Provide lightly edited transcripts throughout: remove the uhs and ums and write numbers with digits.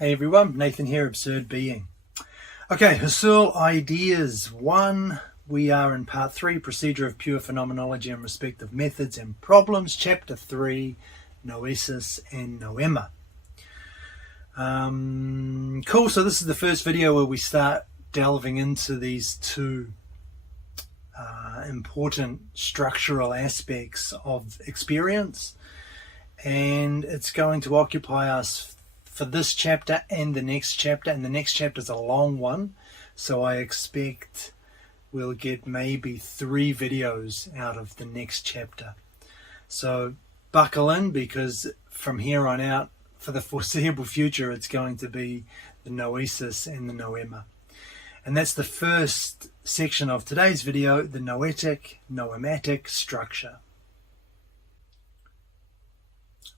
Hey everyone, Nathan here, Absurd Being. Okay, Husserl Ideas 1. We are in part 3, Procedure of Pure Phenomenology and Respect of Methods and Problems, chapter 3, Noesis and Noema. Cool, so this is the first video where we start delving into these two important structural aspects of experience, and it's going to occupy us for this chapter and the next chapter, and the next chapter is a long one, so I expect we'll get maybe 3 videos out of the next chapter. So buckle in, because from here on out, for the foreseeable future, it's going to be the noesis and the noema. And that's the first section of today's video, the noetic, noematic structure.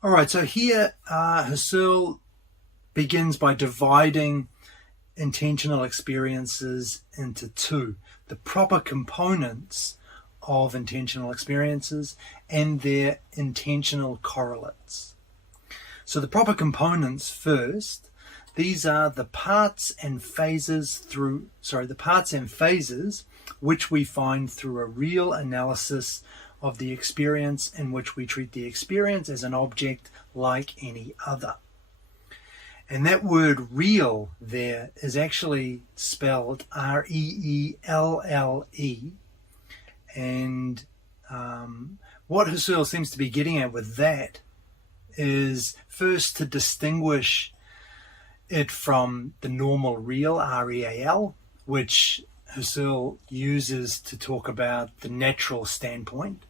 Alright, so here Husserl begins by dividing intentional experiences into two: the proper components of intentional experiences and their intentional correlates. So the proper components first, these are the parts and phases which we find through a real analysis of the experience, in which we treat the experience as an object like any other. And that word real there is actually spelled R-E-E-L-L-E. And what Husserl seems to be getting at with that is first to distinguish it from the normal real, R-E-A-L, which Husserl uses to talk about the natural standpoint.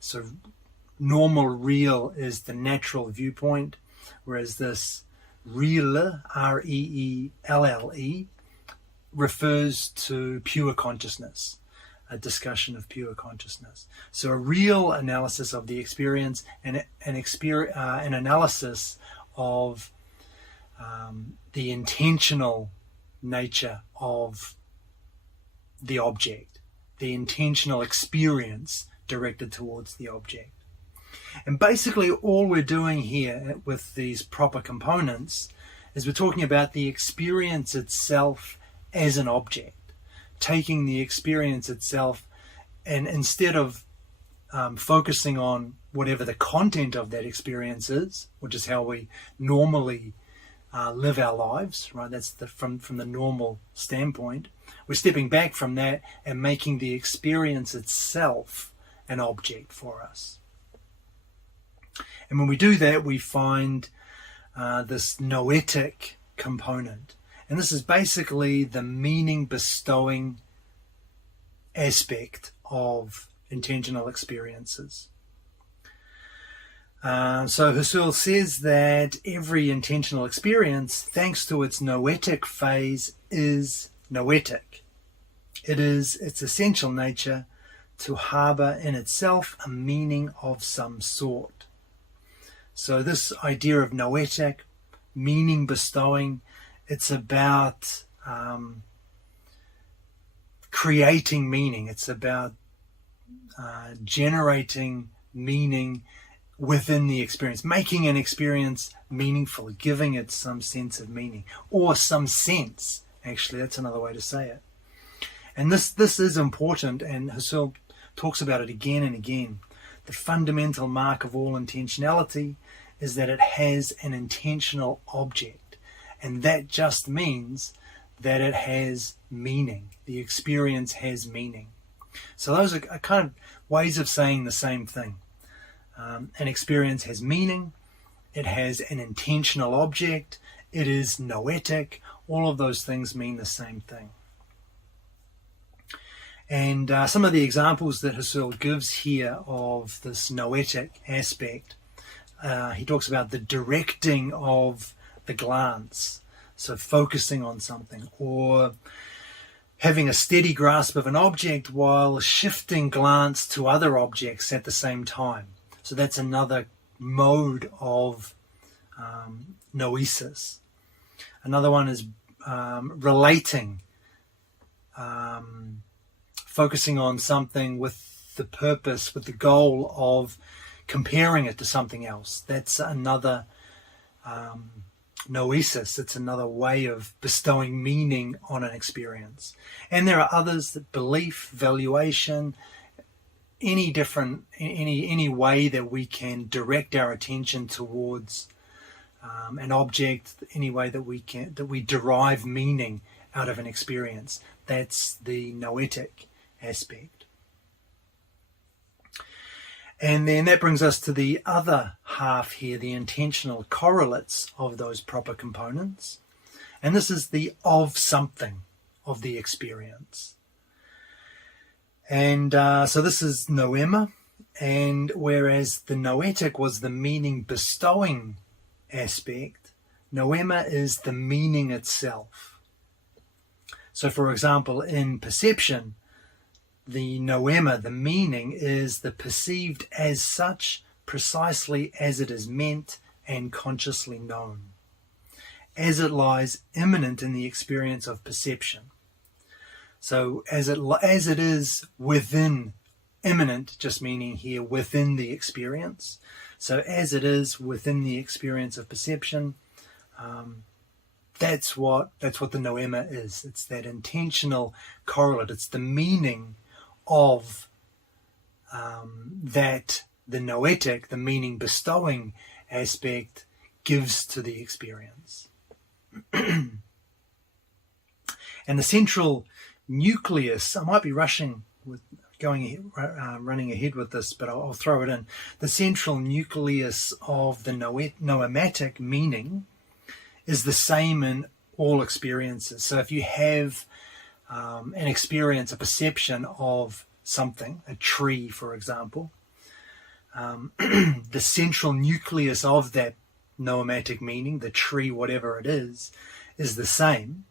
So normal real is the natural viewpoint, whereas this reale, R-E-E-L-L-E, refers to pure consciousness, a discussion of pure consciousness. So a real analysis of the experience and an analysis of the intentional nature of the object, the intentional experience directed towards the object. And basically all we're doing here with these proper components is we're talking about the experience itself as an object, taking the experience itself, and instead of focusing on whatever the content of that experience is, which is how we normally live our lives, right? That's from the normal standpoint. We're stepping back from that and making the experience itself an object for us. And when we do that, we find this noetic component. And this is basically the meaning-bestowing aspect of intentional experiences. So Husserl says that every intentional experience, thanks to its noetic phase, is noetic. It is its essential nature to harbour in itself a meaning of some sort. So this idea of noetic, meaning bestowing, it's about creating meaning. It's about generating meaning within the experience, making an experience meaningful, giving it some sense of meaning, or some sense, actually, that's another way to say it. And this is important, and Husserl talks about it again and again. The fundamental mark of all intentionality is that it has an intentional object, and that just means that it has meaning. The experience has meaning. So those are kind of ways of saying the same thing. An experience has meaning, it has an intentional object, it is noetic. All of those things mean the same thing. And some of the examples that Husserl gives here of this noetic aspect, he talks about the directing of the glance, so focusing on something, or having a steady grasp of an object while shifting glance to other objects at the same time. So that's another mode of noesis. Another one is relating, focusing on something with the purpose, with the goal of comparing it to something else. That's another Noesis, it's another way of bestowing meaning on an experience. And there are others, that belief, valuation, any way that we can direct our attention towards an object, any way that we derive meaning out of an experience. That's the noetic aspect. And then that brings us to the other half here, the intentional correlates of those proper components. And this is the of something of the experience. And so this is Noema, and whereas the noetic was the meaning-bestowing aspect, Noema is the meaning itself. So for example, in perception, the noema, the meaning, is the perceived as such precisely as it is meant and consciously known, as it lies immanent in the experience of perception. So as it is within, immanent just meaning here within the experience. So as it is within the experience of perception, that's what the noema is. It's that intentional correlate. It's the meaning of that the noetic, the meaning bestowing aspect, gives to the experience. And the central nucleus, I might be running ahead with this, but I'll throw it in. The central nucleus of the noematic meaning is the same in all experiences. So if you have an experience, a perception of something, a tree, for example, the central nucleus of that noematic meaning, the tree, whatever it is the same,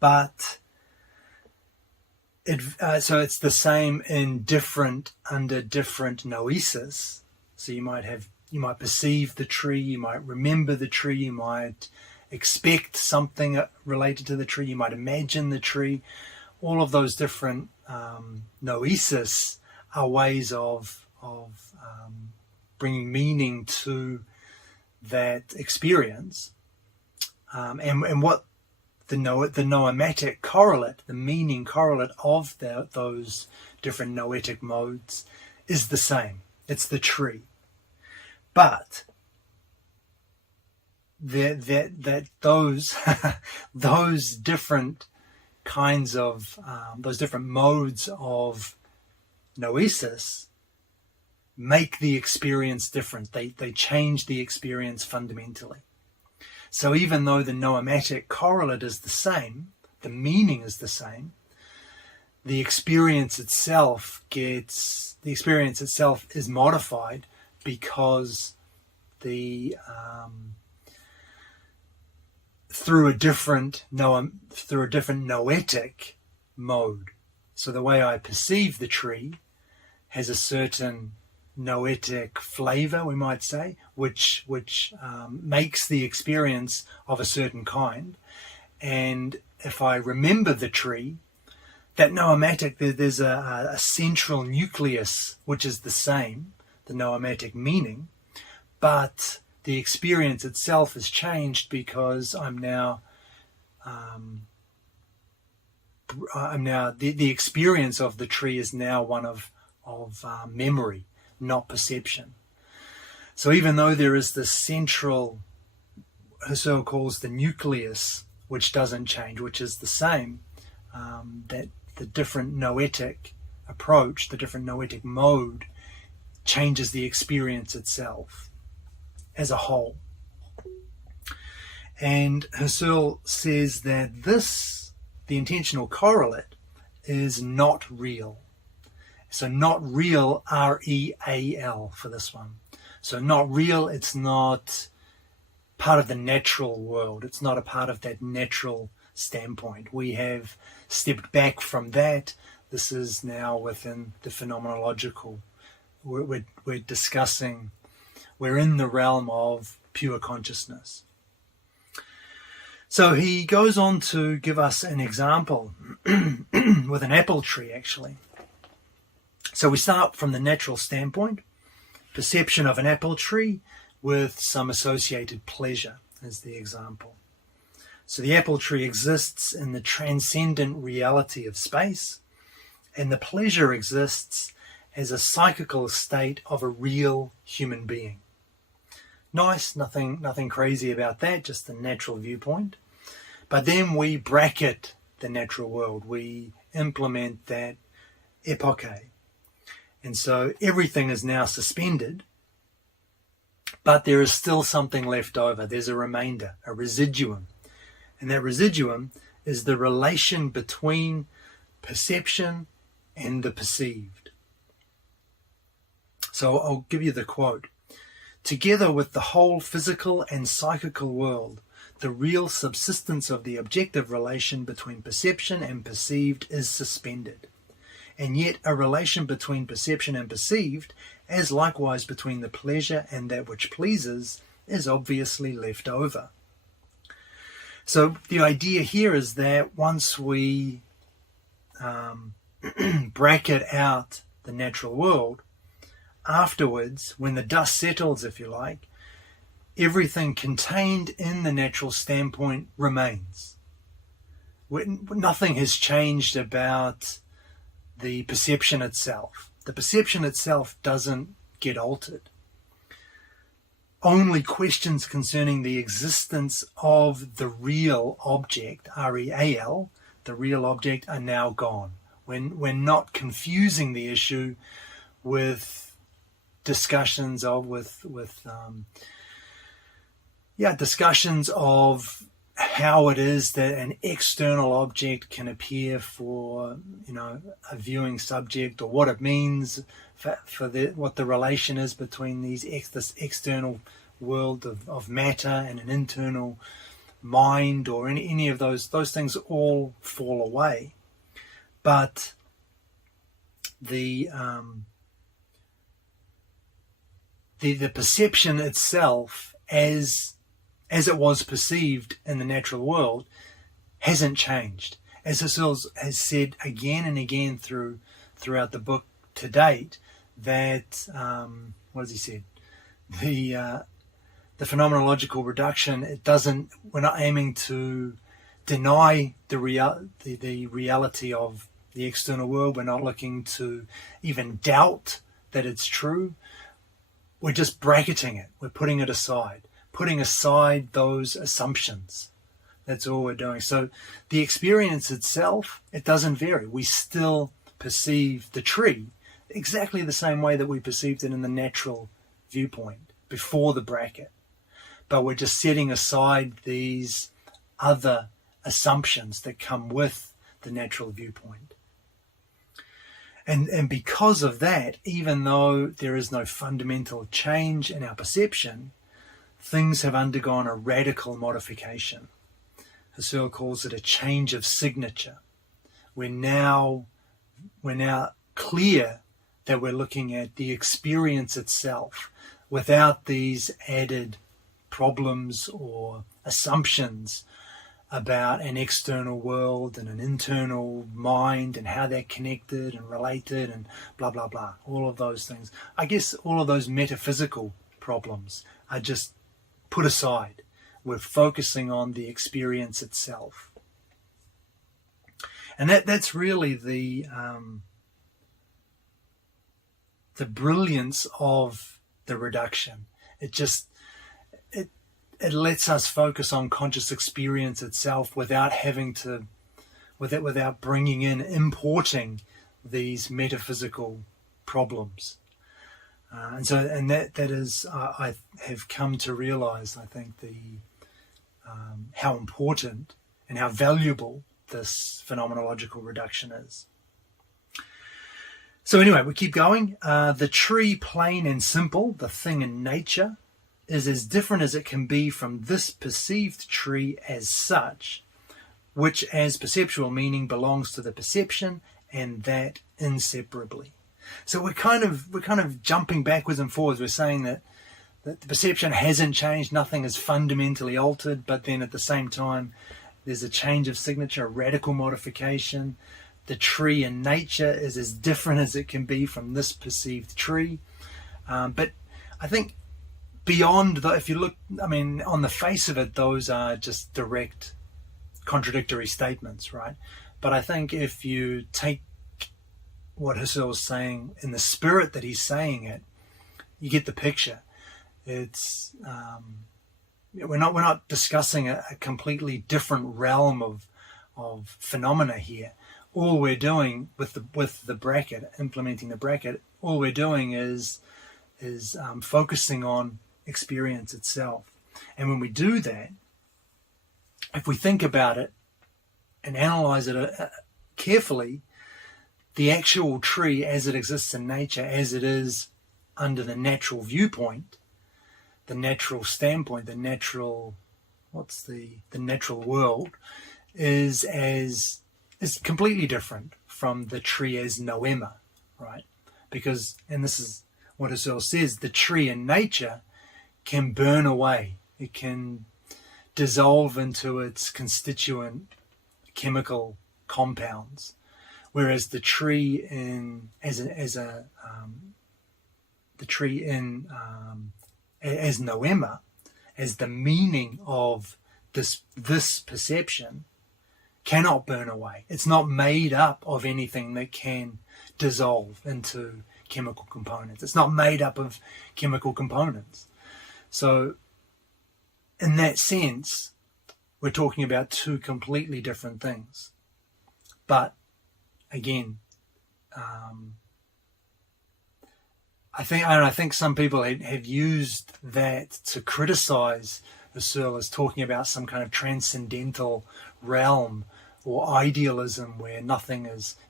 but so it's the same in under different noeses. So you might perceive the tree, you might remember the tree, you might expect something related to the tree, you might imagine the tree. All of those different noeses are ways of bringing meaning to that experience, and what the noematic correlate, the meaning correlate of those different noetic modes, is the same. It's the tree, but those those different kinds of those different modes of noesis make the experience different. They change the experience fundamentally. So even though the noematic correlate is the same, the meaning is the same, the experience itself is modified because through a different noetic mode. So the way I perceive the tree has a certain noetic flavor, we might say, which makes the experience of a certain kind. And if I remember the tree, that noematic, there's a central nucleus which is the same, the noematic meaning, but the experience itself has changed because the experience of the tree is now one of memory, not perception. So even though there is this central, Husserl calls the nucleus, which doesn't change, which is the same, that the different noetic approach, the different noetic mode, changes the experience itself as a whole. And Husserl says that the intentional correlate, is not real. So not real, R-E-A-L for this one. So not real, it's not part of the natural world. It's not a part of that natural standpoint. We have stepped back from that. This is now within the phenomenological. We're discussing, we're in the realm of pure consciousness. So he goes on to give us an example with an apple tree, actually. So we start from the natural standpoint, perception of an apple tree with some associated pleasure. is the example. So the apple tree exists in the transcendent reality of space, and the pleasure exists as a psychical state of a real human being. Nice, nothing crazy about that, just the natural viewpoint. But then we bracket the natural world. We implement that epoche. And so everything is now suspended, but there is still something left over. There's a remainder, a residuum. And that residuum is the relation between perception and the perceived. So I'll give you the quote. Together with the whole physical and psychical world, the real subsistence of the objective relation between perception and perceived is suspended. And yet a relation between perception and perceived, as likewise between the pleasure and that which pleases, is obviously left over. So the idea here is that once we bracket out the natural world, afterwards, when the dust settles, if you like, everything contained in the natural standpoint remains. Nothing has changed about the perception itself. The perception itself doesn't get altered. Only questions concerning the existence of the real object, R-E-A-L, the real object, are now gone. We're not confusing the issue with discussions of discussions of how it is that an external object can appear for a viewing subject, or what it means for what the relation is between this external world of matter and an internal mind, or any of those things all fall away. But the perception itself, as it was perceived in the natural world, hasn't changed. As Husserl has said again and again throughout the book to date, that what has he said? The phenomenological reduction, we're not aiming to deny the reality of the external world. We're not looking to even doubt that it's true. We're just bracketing it. We're putting it aside. Putting aside those assumptions. That's all we're doing. So the experience itself, it doesn't vary. We still perceive the tree exactly the same way that we perceived it in the natural viewpoint before the bracket. But we're just setting aside these other assumptions that come with the natural viewpoint. And because of that, even though there is no fundamental change in our perception, things have undergone a radical modification. Husserl calls it a change of signature. We're now clear that we're looking at the experience itself without these added problems or assumptions about an external world and an internal mind and how they're connected and related and blah, blah, blah. All of those things. I guess all of those metaphysical problems are just put aside. We're focusing on the experience itself. And that's really the brilliance of the reduction. It lets us focus on conscious experience itself without importing these metaphysical problems. And that is, I have come to realize, I think, how important and how valuable this phenomenological reduction is. So anyway, we keep going. The tree, plain and simple, the thing in nature, is as different as it can be from this perceived tree as such, which as perceptual meaning belongs to the perception, and that inseparably. So we're kind of jumping backwards and forwards. We're saying that the perception hasn't changed, nothing is fundamentally altered, but then at the same time there's a change of signature, a radical modification. The tree in nature is as different as it can be from this perceived tree. But I think beyond that, if you look, on the face of it, those are just direct contradictory statements, right? But I think if you take what Husserl is saying in the spirit that he's saying it, you get the picture. It's we're not discussing a completely different realm of phenomena here. All we're doing with the bracket, implementing the bracket, all we're doing is focusing on experience itself. And when we do that, if we think about it and analyze it carefully, the actual tree as it exists in nature, as it is under the natural viewpoint, the natural standpoint, the natural world, is completely different from the tree as noema, right? Because, and this is what Husserl says, the tree in nature can burn away. It can dissolve into its constituent chemical compounds, whereas the tree as noema, as the meaning of this perception, cannot burn away. It's not made up of anything that can dissolve into chemical components. It's not made up of chemical components. So in that sense, we're talking about two completely different things. But again, I think some people have used that to criticize Husserl as talking about some kind of transcendental realm or idealism where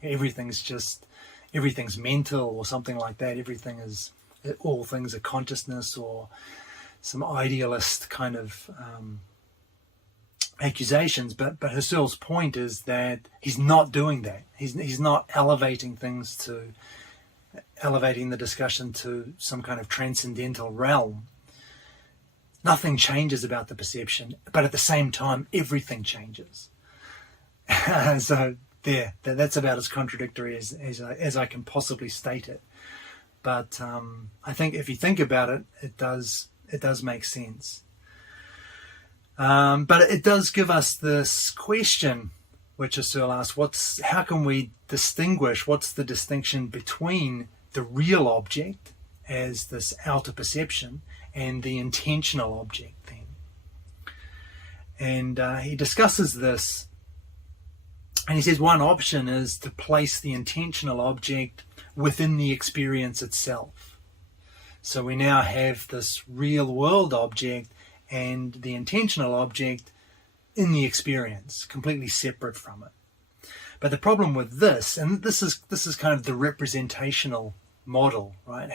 everything's mental or something like that. All things are consciousness, or some idealist kind of accusations. But Husserl's point is that he's not doing that. He's not elevating the discussion to some kind of transcendental realm. Nothing changes about the perception, but at the same time, everything changes. So that's about as contradictory as I can possibly state it. But I think if you think about it, it does make sense. But it does give us this question, which Husserl asks, how can we distinguish, what's the distinction between the real object as this outer perception and the intentional object then? And he discusses this, and he says one option is to place the intentional object within the experience itself. So we now have this real world object and the intentional object in the experience, completely separate from it. But the problem with this, and this is kind of the representational model, right?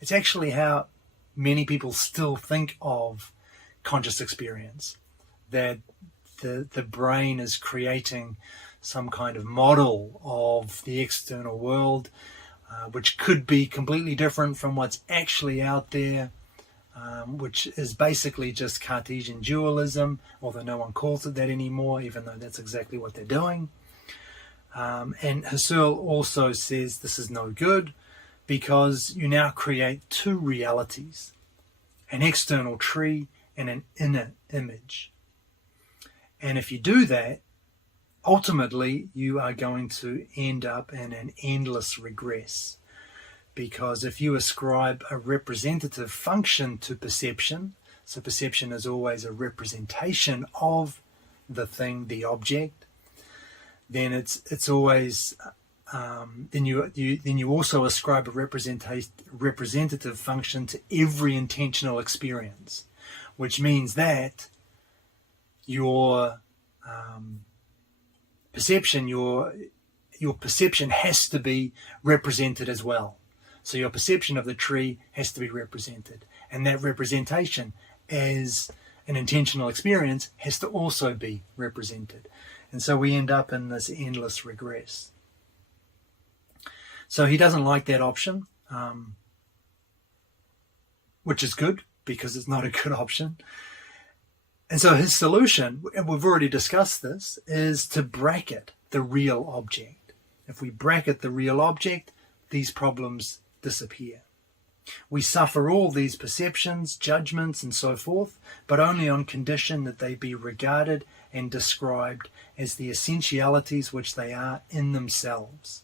It's actually how many people still think of conscious experience, that the brain is creating some kind of model of the external world, which could be completely different from what's actually out there, which is basically just Cartesian dualism, although no one calls it that anymore, even though that's exactly what they're doing. And Husserl also says this is no good, because you now create two realities, an external tree and an inner image. And if you do that, ultimately you are going to end up in an endless regress. Because if you ascribe a representative function to perception, so perception is always a representation of the thing, the object, then it's always then you also ascribe a representative function to every intentional experience, which means that your perception, your perception has to be represented as well. So your perception of the tree has to be represented, and that representation as an intentional experience has to also be represented. And so we end up in this endless regress. So he doesn't like that option, which is good, because it's not a good option. And so his solution, and we've already discussed this, is to bracket the real object. If we bracket the real object, these problems disappear. We suffer all these perceptions, judgments, and so forth, but only on condition that they be regarded and described as the essentialities which they are in themselves.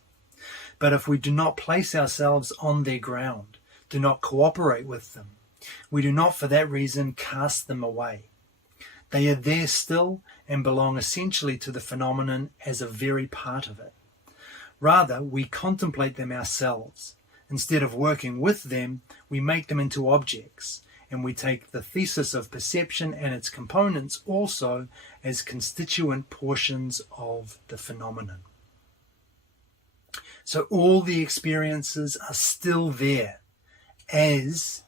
But if we do not place ourselves on their ground, do not cooperate with them, we do not for that reason cast them away. They are there still and belong essentially to the phenomenon as a very part of it. Rather, we contemplate them ourselves. Instead of working with them, we make them into objects, and we take the thesis of perception and its components also as constituent portions of the phenomenon. So all the experiences are still there as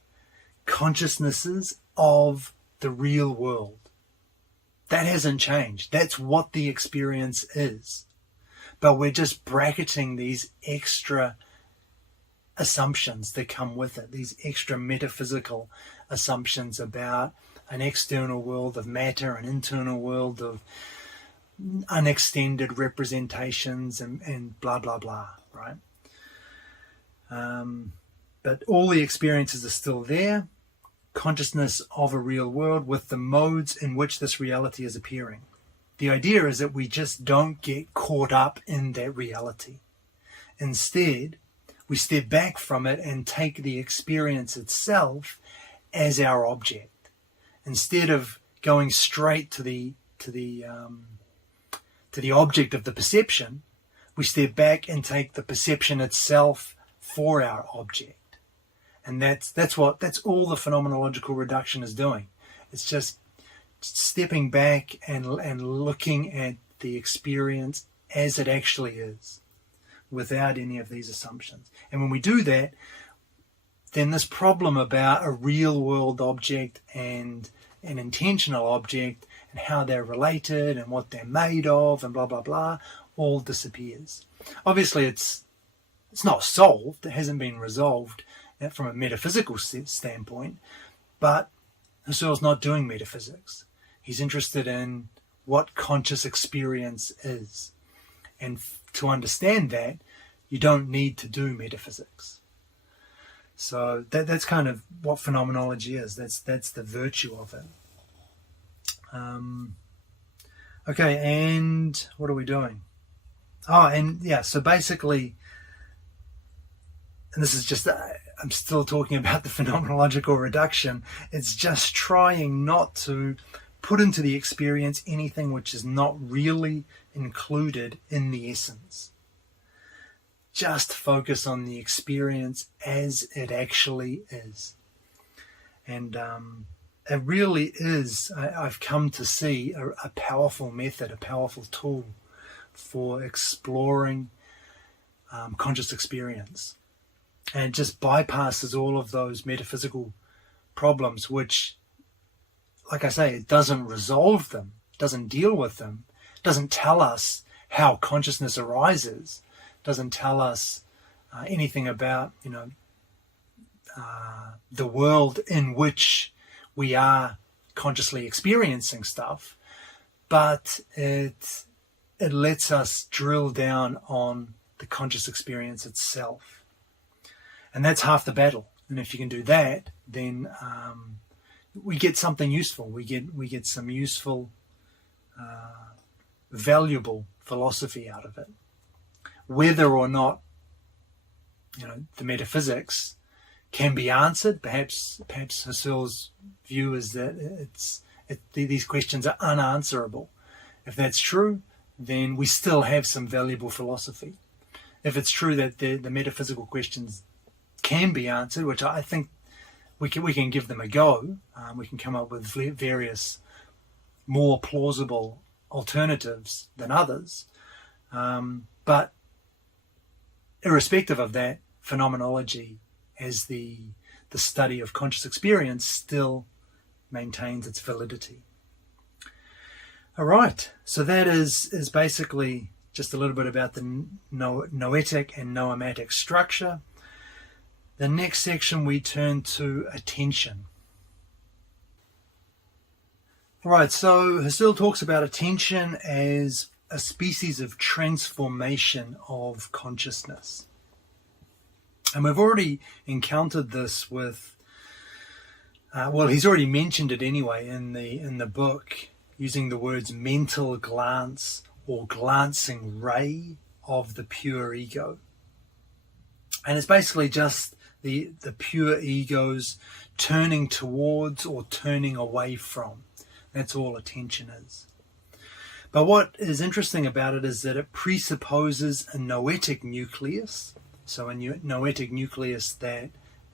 consciousnesses of the real world. That hasn't changed. That's what the experience is. But we're just bracketing these extra assumptions that come with it, these extra metaphysical assumptions about an external world of matter, an internal world of unextended representations, and blah, blah, blah, right? But all the experiences are still there, consciousness of a real world with the modes in which this reality is appearing. The idea is that we just don't get caught up in that reality. Instead, we step back from it and take the experience itself as our object. Instead of going straight to the object of the perception, we step back and take the perception itself for our object. And that's all the phenomenological reduction is doing. It's just stepping back and looking at the experience as it actually is, without any of these assumptions. And when we do that, then this problem about a real world object and an intentional object and how they're related and what they're made of and blah, blah, blah, all disappears. Obviously, it's not solved. It hasn't been resolved from a metaphysical standpoint, but Husserl's not doing metaphysics. He's interested in what conscious experience is. And to understand that, you don't need to do metaphysics. So that's kind of what phenomenology is. That's the virtue of it. Okay, and what are we doing? So basically, and this is just, I'm still talking about the phenomenological reduction. It's just trying not to put into the experience anything which is not really included in the essence. Just focus on the experience as it actually is. And it really is, I've come to see, a powerful method, a powerful tool for exploring conscious experience. And it just bypasses all of those metaphysical problems, which, like I say, it doesn't resolve them, doesn't deal with them, doesn't tell us how consciousness arises, doesn't tell us anything about, the world in which we are consciously experiencing stuff, but it lets us drill down on the conscious experience itself. And that's half the battle. And if you can do that, then we get something useful. We get some useful, valuable philosophy out of it. Whether or not, the metaphysics can be answered, perhaps Husserl's view is that these questions are unanswerable. If that's true, then we still have some valuable philosophy. If it's true that the metaphysical questions can be answered, which I think we can give them a go, we can come up with various more plausible alternatives than others, but irrespective of that, phenomenology as the study of conscious experience still maintains its validity. All right, so that is basically just a little bit about the noetic and noematic structure. The next section we turn to attention. All right, so Husserl talks about attention as a species of transformation of consciousness. And we've already encountered this with, he's already mentioned it anyway in the book, using the words mental glance or glancing ray of the pure ego. And it's basically just the pure ego's turning towards or turning away from. That's all attention is. But what is interesting about it is that it presupposes a noetic nucleus. So a noetic nucleus that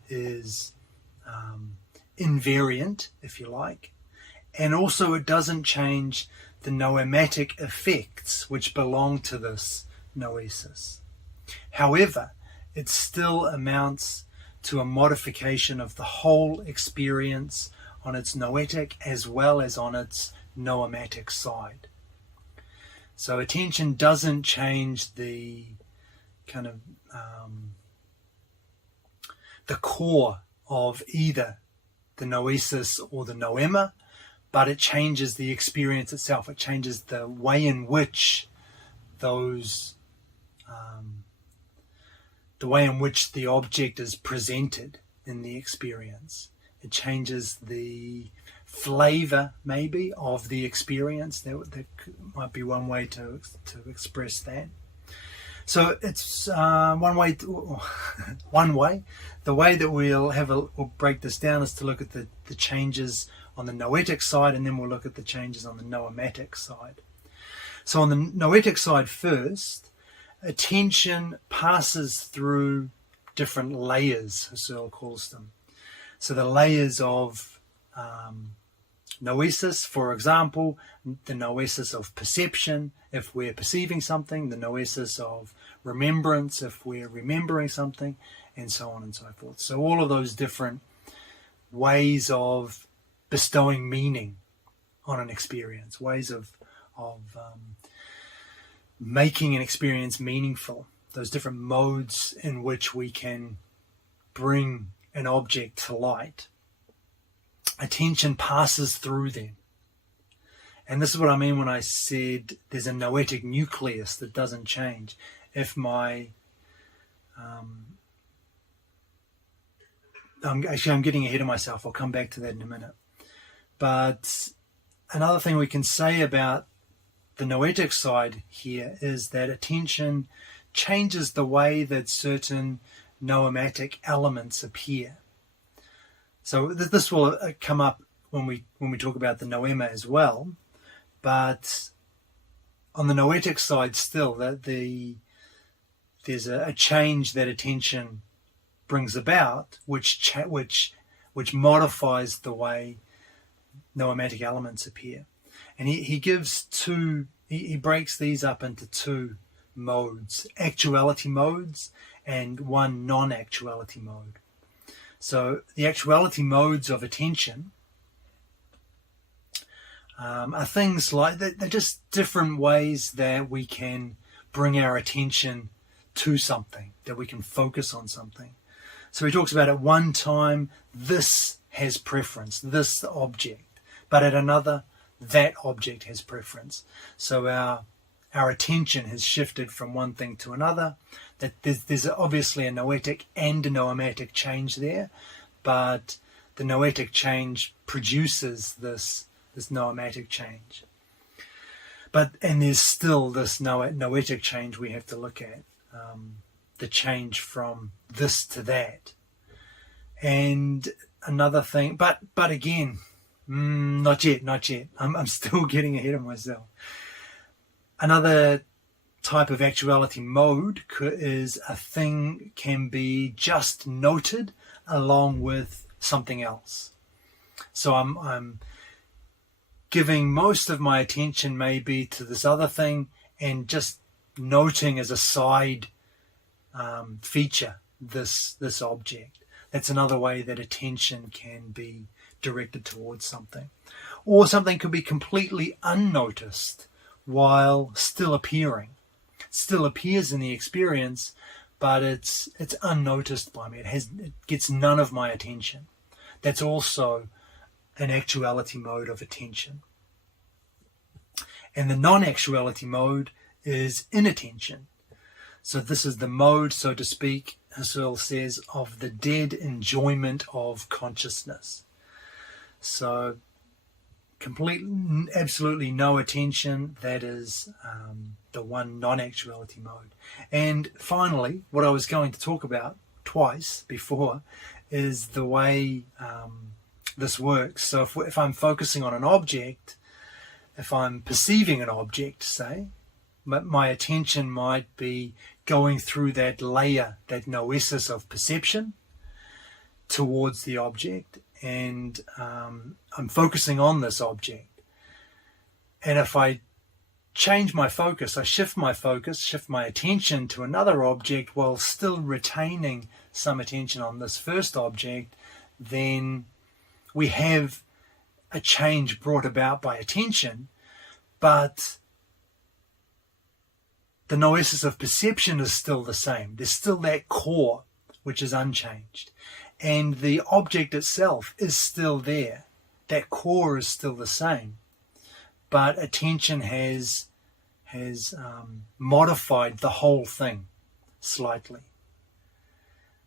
is invariant, if you like. And also it doesn't change the noematic effects which belong to this noesis. However, it still amounts to a modification of the whole experience on its noetic as well as on its noematic side. So attention doesn't change the kind of the core of either the noesis or the noema, but it changes the experience itself. It changes the way in which those the way in which the object is presented in the experience. It changes the flavor, maybe, of the experience. That might be one way to express that. So it's one way. The way that we'll break this down is to look at the changes on the noetic side, and then we'll look at the changes on the noematic side. So on the noetic side first, attention passes through different layers, Husserl calls them. So the layers of noesis, for example, the noesis of perception, if we're perceiving something, the noesis of remembrance, if we're remembering something, and so on and so forth. So all of those different ways of bestowing meaning on an experience, ways of making an experience meaningful, those different modes in which we can bring an object to light. Attention passes through them. And this is what I mean when I said there's a noetic nucleus that doesn't change. If my I'm getting ahead of myself. I'll come back to that in a minute. But another thing we can say about the noetic side here is that attention changes the way that certain noematic elements appear. So this will come up when we talk about the noema as well. But on the noetic side still, that there's a change that attention brings about, which modifies the way noematic elements appear. And he gives he breaks these up into two modes, actuality modes and one non-actuality mode. So the actuality modes of attention are things like, they're just different ways that we can bring our attention to something, that we can focus on something. So he talks about at one time, this has preference, this object, but at another, that object has preference. So our attention has shifted from one thing to another. That there's obviously a noetic and a noematic change there, but the noetic change produces this noematic change. And there's still this noetic change we have to look at, the change from this to that. And another thing, but again, not yet. I'm still getting ahead of myself. Another type of actuality mode is a thing can be just noted along with something else. So I'm giving most of my attention maybe to this other thing and just noting as a side feature this object. That's another way that attention can be directed towards something. Or something could be completely unnoticed while still appearing. It still appears in the experience, but it's unnoticed by me. It gets none of my attention. That's also an actuality mode of attention. And the non-actuality mode is inattention. So this is the mode, so to speak, Husserl says, of the dead enjoyment of consciousness. So absolutely no attention, that is the one non-actuality mode. And finally, what I was going to talk about twice before is the way this works. So if I'm focusing on an object, if I'm perceiving an object, say, my attention might be going through that layer, that noesis of perception towards the object, and I'm focusing on this object. And if I change my focus, I shift my attention to another object while still retaining some attention on this first object, then we have a change brought about by attention, but the noesis of perception is still the same. There's still that core which is unchanged, and the object itself is still there. That core is still the same, but attention has modified the whole thing slightly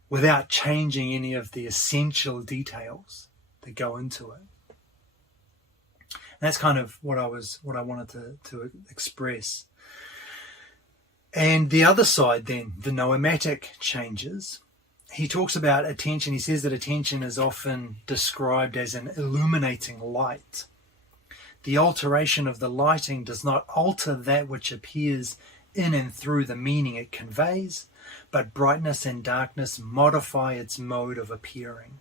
without changing any of the essential details that go into it. And that's kind of what I wanted to express. And the other side then, the noematic changes. He talks about attention. He says that attention is often described as an illuminating light. The alteration of the lighting does not alter that which appears in and through the meaning it conveys, but brightness and darkness modify its mode of appearing.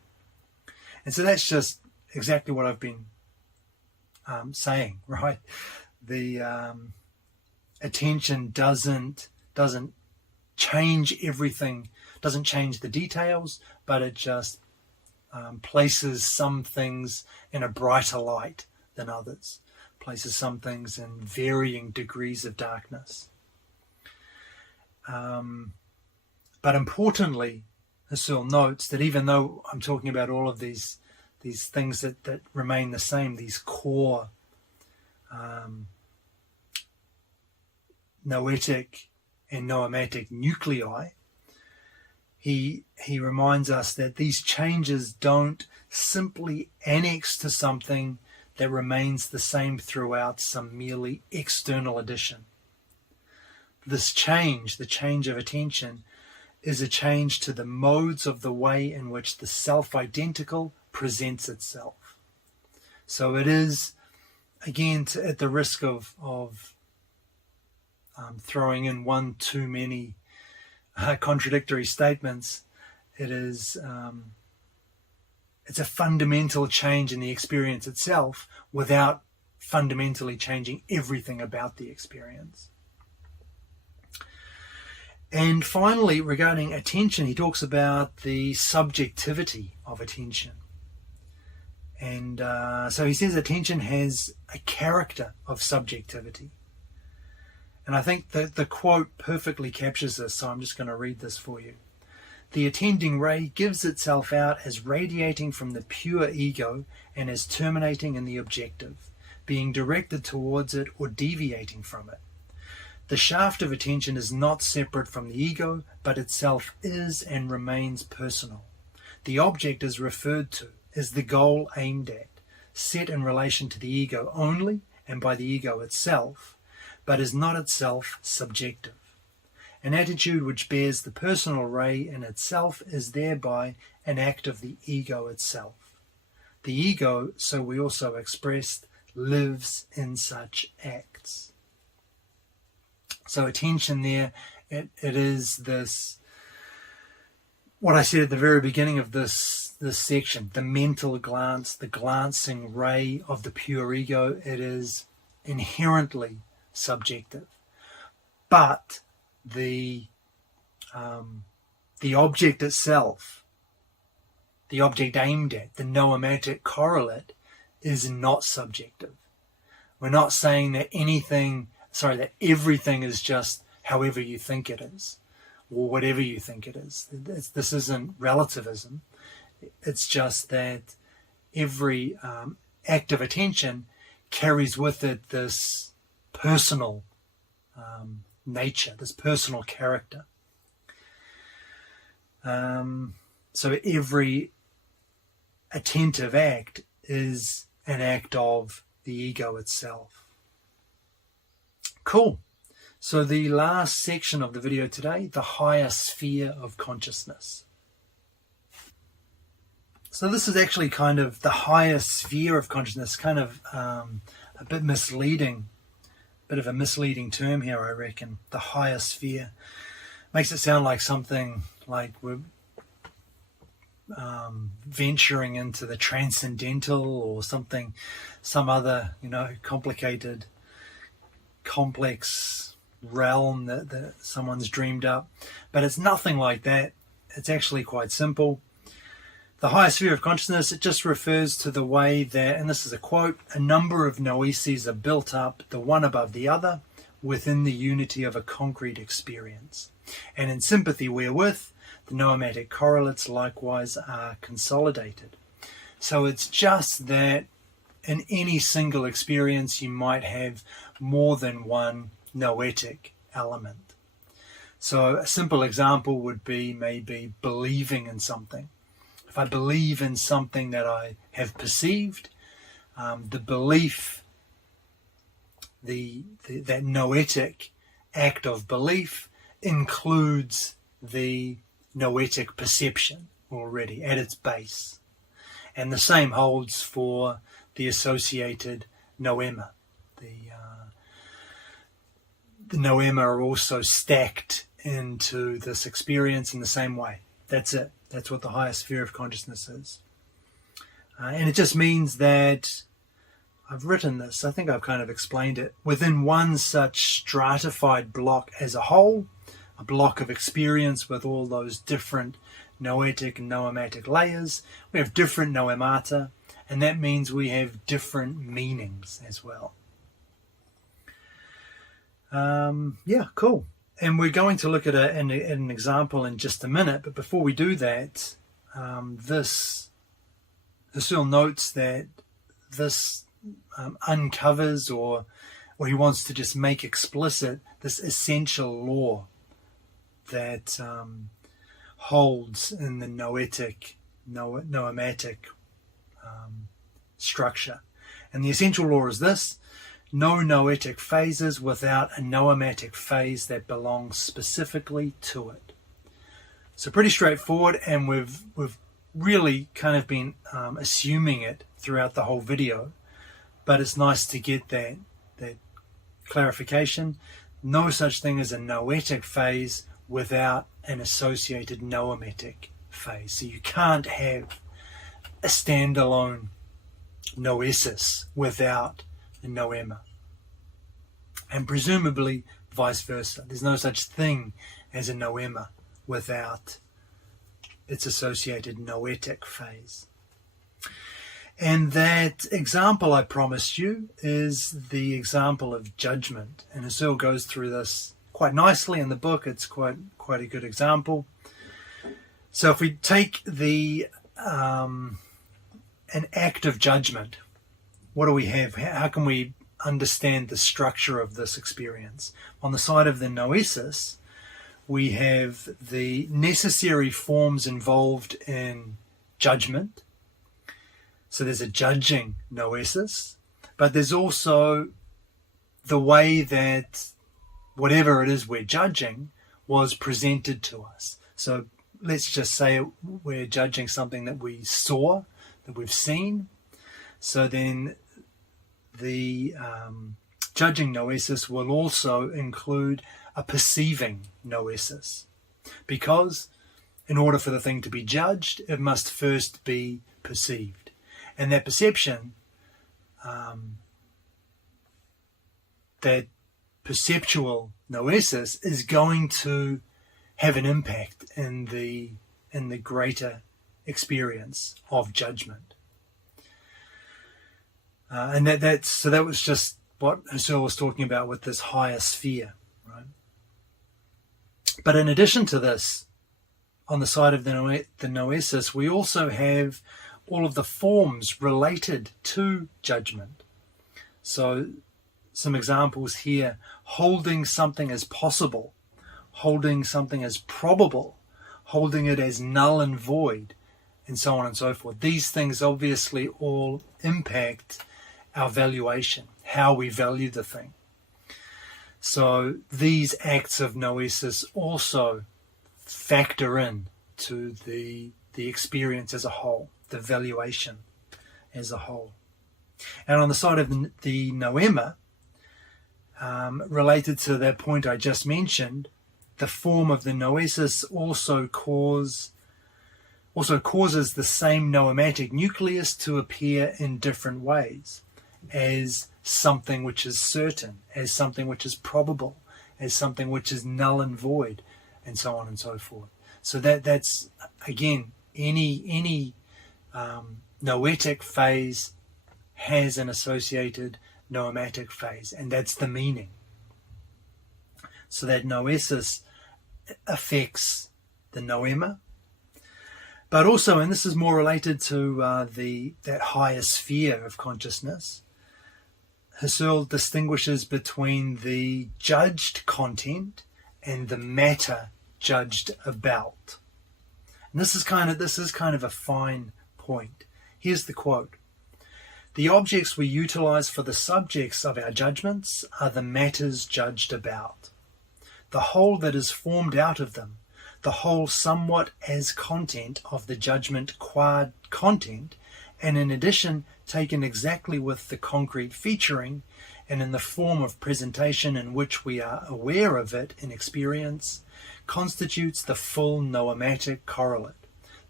And so that's just exactly what I've been saying, right? The attention doesn't change everything, doesn't change the details, but it just places some things in a brighter light than others, places some things in varying degrees of darkness. But importantly, Husserl notes that even though I'm talking about all of these things that remain the same, these core noetic and noematic nuclei, he reminds us that these changes don't simply annex to something that remains the same throughout some merely external addition. This change, the change of attention, is a change to the modes of the way in which the self-identical presents itself. So it is, again, at the risk of throwing in one too many contradictory statements, it's a fundamental change in the experience itself without fundamentally changing everything about the experience. And finally, regarding attention, he talks about the subjectivity of attention. And so he says attention has a character of subjectivity. And I think that the quote perfectly captures this, so I'm just going to read this for you. The attending ray gives itself out as radiating from the pure ego and as terminating in the objective, being directed towards it or deviating from it. The shaft of attention is not separate from the ego, but itself is and remains personal. The object is referred to as the goal aimed at, set in relation to the ego only and by the ego itself, but is not itself subjective. An attitude which bears the personal ray in itself is thereby an act of the ego itself. The ego, so we also expressed, lives in such acts. So attention there, it is this, what I said at the very beginning of this section, the mental glance, the glancing ray of the pure ego. It is inherently subjective. But the object itself, the object aimed at, the noematic correlate, is not subjective. We're not saying that that everything is just however you think it is, or whatever you think it is. This isn't relativism. It's just that every act of attention carries with it this personal nature, this personal character. So every attentive act is an act of the ego itself. Cool. So the last section of the video today, the higher sphere of consciousness. So this is actually kind of the higher sphere of consciousness, kind of a bit misleading, bit of a misleading term here, I reckon. The higher sphere makes it sound like something like we're venturing into the transcendental or something, some other, complicated, complex realm that someone's dreamed up. But it's nothing like that. It's actually quite simple. The higher sphere of consciousness, it just refers to the way that, and this is a quote, a number of noeses are built up, the one above the other, within the unity of a concrete experience. And in sympathy wherewith, the noematic correlates likewise are consolidated. So it's just that in any single experience you might have more than one noetic element. So a simple example would be maybe believing in something. If I believe in something that I have perceived, the belief, that noetic act of belief includes the noetic perception already at its base. And the same holds for the associated noema. The noema are also stacked into this experience in the same way. That's it. That's what the higher sphere of consciousness is. And it just means that, I've written this, I think I've kind of explained it, within one such stratified block as a whole, a block of experience with all those different noetic and noematic layers, we have different noemata, and that means we have different meanings as well. Yeah, cool. And we're going to look at an example in just a minute, but before we do that, Husserl notes that this uncovers, or he wants to just make explicit, this essential law that holds in the noetic, noematic structure. And the essential law is this: no noetic phases without a noematic phase that belongs specifically to it. So pretty straightforward, and we've really kind of been assuming it throughout the whole video, but it's nice to get that clarification. No such thing as a noetic phase without an associated noematic phase. So you can't have a standalone noesis without a noema. And presumably vice versa. There's no such thing as a noema without its associated noetic phase. And that example I promised you is the example of judgment. And Husserl goes through this quite nicely in the book. It's quite a good example. So if we take an act of judgment, what do we have? How can we understand the structure of this experience? On the side of the noesis, we have the necessary forms involved in judgment. So there's a judging noesis, but there's also the way that whatever it is we're judging was presented to us. So let's just say we're judging something that we saw, that we've seen. So then the judging noesis will also include a perceiving noesis, because in order for the thing to be judged, it must first be perceived. And that perception, that perceptual noesis, is going to have an impact in the greater experience of judgment. And that was just what Husserl was talking about with this higher sphere, right? But in addition to this, on the side of the noesis, we also have all of the forms related to judgment. So some examples here: holding something as possible, holding something as probable, holding it as null and void, and so on and so forth. These things obviously all impact our valuation, how we value the thing. So these acts of noesis also factor in to the experience as a whole, the valuation as a whole. And on the side of the noema, related to that point I just mentioned, the form of the noesis also causes the same noematic nucleus to appear in different ways, as something which is certain, as something which is probable, as something which is null and void, and so on and so forth. So that's again, any noetic phase has an associated noematic phase, and that's the meaning. So that noesis affects the noema, but also, and this is more related to that higher sphere of consciousness, Husserl distinguishes between the judged content and the matter judged about. And this is kind of a fine point. Here's the quote. The objects we utilize for the subjects of our judgments are the matters judged about. The whole that is formed out of them, the whole somewhat as content of the judgment qua content, and in addition taken exactly with the concrete featuring and in the form of presentation in which we are aware of it in experience, constitutes the full noematic correlate,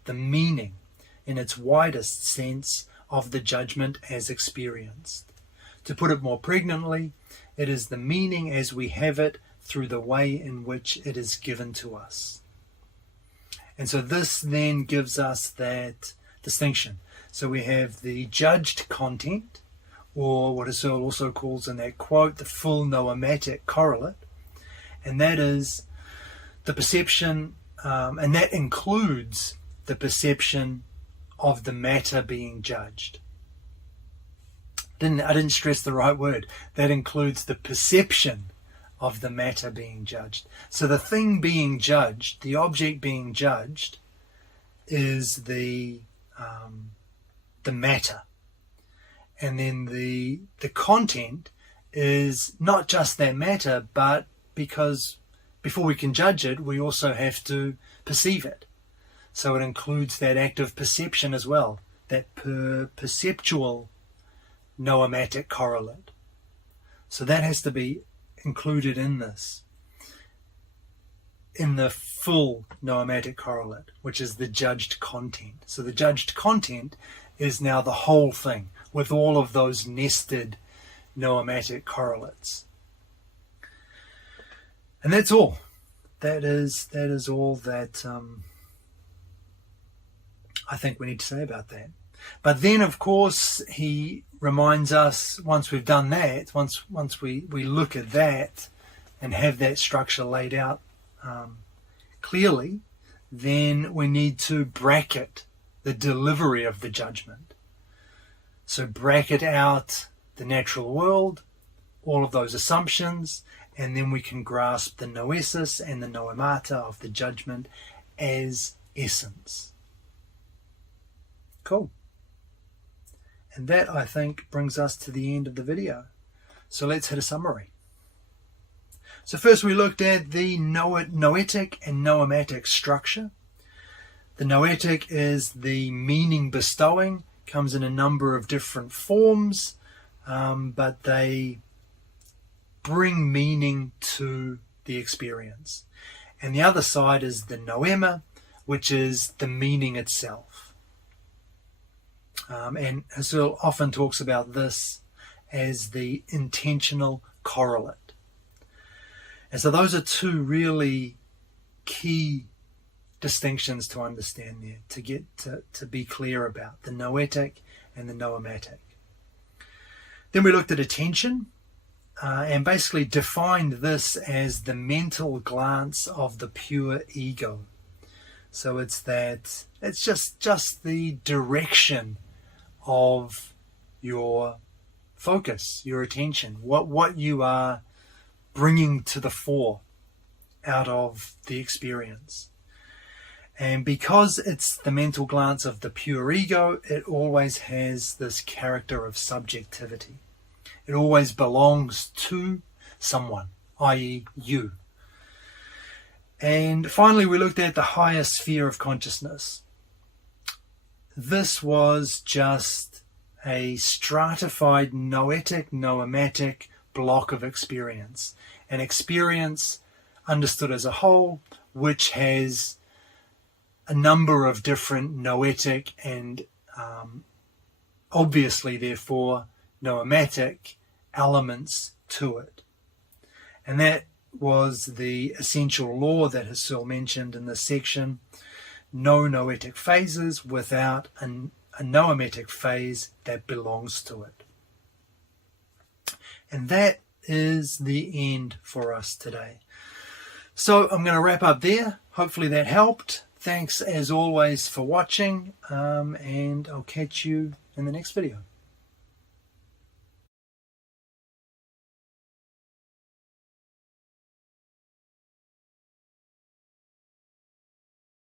the meaning in its widest sense of the judgment as experienced. To put it more pregnantly, it is the meaning as we have it through the way in which it is given to us. And so this then gives us that distinction. So we have the judged content, or what Husserl also calls in that quote, the full noematic correlate, and that is the perception, and that includes the perception of the matter being judged. I didn't stress the right word. That includes the perception of the matter being judged. So the thing being judged, the object being judged, is the matter. And then the content is not just that matter, but because before we can judge it, we also have to perceive it. So it includes that act of perception as well, that perceptual noematic correlate. So that has to be included in this, in the full noematic correlate, which is the judged content. So the judged content is now the whole thing with all of those nested noematic correlates. And that's all. That is all that I think we need to say about that. But then, of course, he reminds us, once we've done that, once we look at that and have that structure laid out clearly, then we need to bracket the delivery of the judgment. So bracket out the natural world, all of those assumptions, and then we can grasp the noesis and the noemata of the judgment as essence. Cool. And that, I think, brings us to the end of the video. So let's hit a summary. So first we looked at the noetic and noematic structure. The noetic is the meaning-bestowing, comes in a number of different forms, but they bring meaning to the experience. And the other side is the noema, which is the meaning itself. And Husserl often talks about this as the intentional correlate. And so those are two really key distinctions to understand there, to get to be clear about the noetic and the noematic. Then we looked at attention and basically defined this as the mental glance of the pure ego. So it's just the direction of your focus, your attention, what you are bringing to the fore out of the experience. And because it's the mental glance of the pure ego, it always has this character of subjectivity. It always belongs to someone, i.e. you. And finally, we looked at the higher sphere of consciousness. This was just a stratified noetic, noematic block of experience. An experience understood as a whole, which has a number of different noetic and obviously, therefore, noematic elements to it. And that was the essential law that Husserl mentioned in this section. No noetic phases without a noematic phase that belongs to it. And that is the end for us today. So I'm going to wrap up there. Hopefully that helped. Thanks as always for watching, and I'll catch you in the next video.